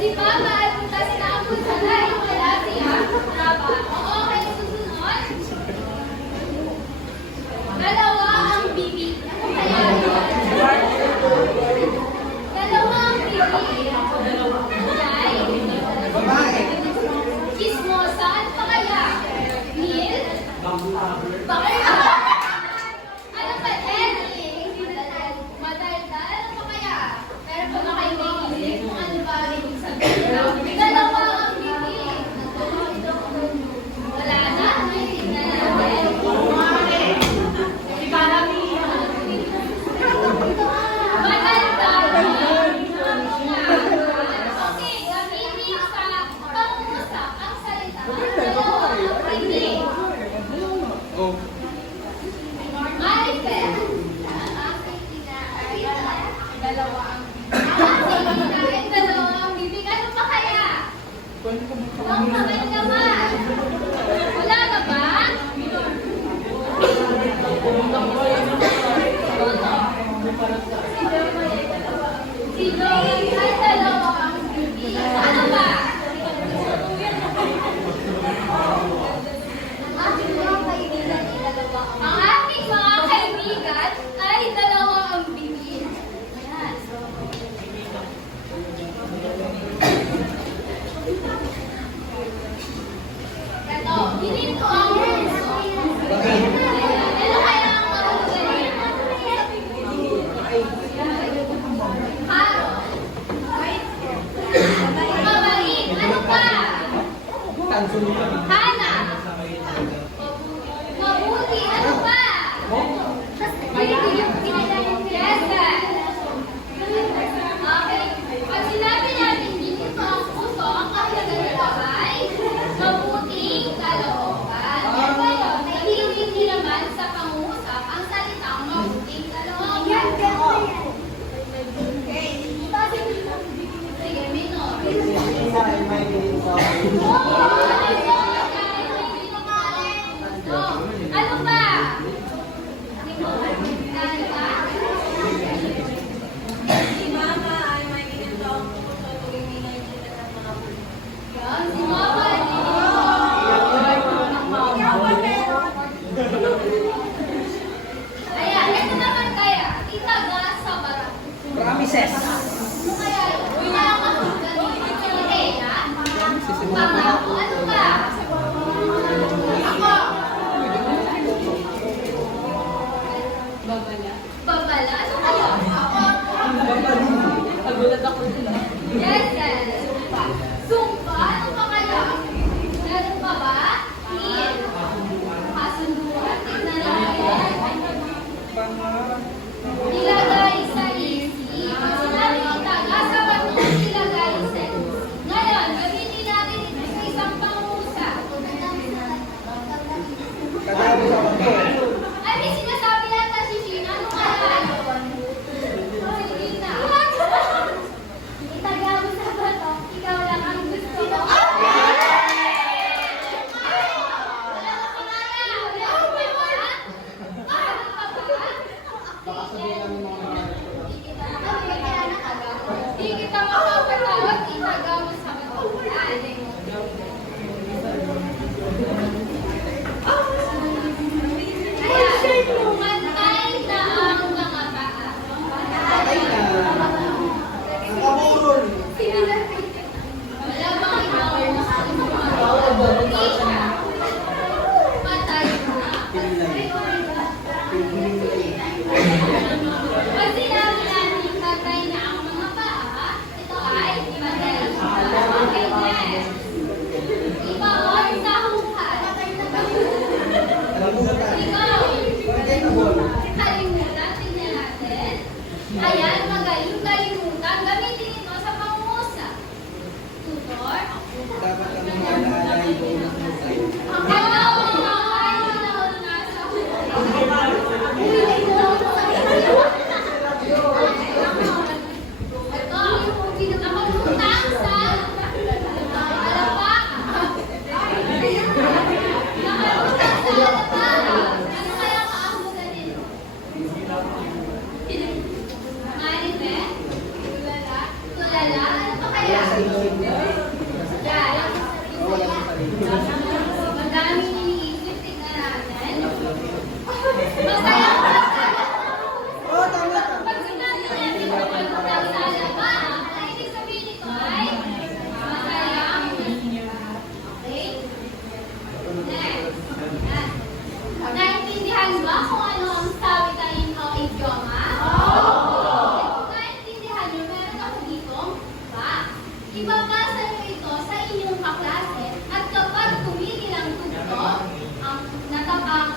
Si Mama at bukas na ang pusalay. Wala siya. Trabaho. Okay, susunod. Dalawa ang bibig. Kaya dalawa ang bibig. Ay. Chismosa. Ano pa kaya? Neil? Bakit? Ano pa? Henry? Madaldal? Ano pa kaya? Pero kung kayo naiisip kung ano ba ibig sabihin. Dalawa ang bibig. Wala na? Tingnan natin. Madaldal. Okay, gamitin sa pangusap ang salita. Dalawa ang bibig. Marifel. Ang aking kinain. Dalawa ang bibig. Dalawa ang bibig. Ano pa kaya? Ang kamay naman. Wala na ba? Si Joey ay dalawa ang bibig. Ano ba? Ang aking mga kaibigan ay dalawa ang bibig. Ayan. Ito, ginito ang puso. Ano kaya ang mahulugan? Haro. Mabait. Ano pa? Hana. Mabuti. Ano pa? Yes, sir. Okay. Pag sinabi natin ginito ang puso, ang kahalaga nito ay mabuting kalooban. Yan ba yun? Nahihindi naman sa pangungusap ang salitang mabuting kalooban. Sige, minor. Ano ba? Si Mama ay may ginito ang puso tuwing ninay-kita ng mga Yan, si Mama. Ayan, ito naman kaya. Itaga sa barat. Promises. Ano kaya yun? Wala kang ganito. Ideya? Pangako. Ano ba? Ako. Babala? Ano kayo? Ako. Nagulat ako sila. Yes, yes. Sumpa? Ano pa kaya? Meron pa ba? Neil? Kasunduan? Tignan natin. Ilagay sa isip. Pag sinabi itaga sa bato, ilagay sa isip. Ngayon, gamitin natin ito sa isang pangusap. Ay, may sinasabi natin si Gina. Ano kaya yun? Sige na. Itaga mo sa kaya? Yan. Madami iniisip, tignan natin. Masaya ba? Oo, tama. Pag sinabi natin na masaya ba, ang ibig sabihin nito ay masaya. Okay? Next. Yan. Naintindihan ba kung ano ang sawitain o idioma? Kung naintindihan nyo, meron ako ditong ba. Ibabasa nyo ito sa inyong kaklase at kapag tumigil ang tugtog,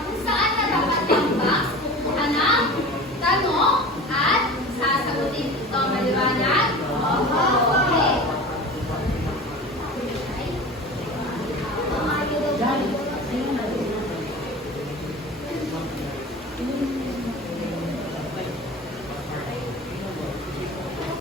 kung saan natapat ang box, kukuha na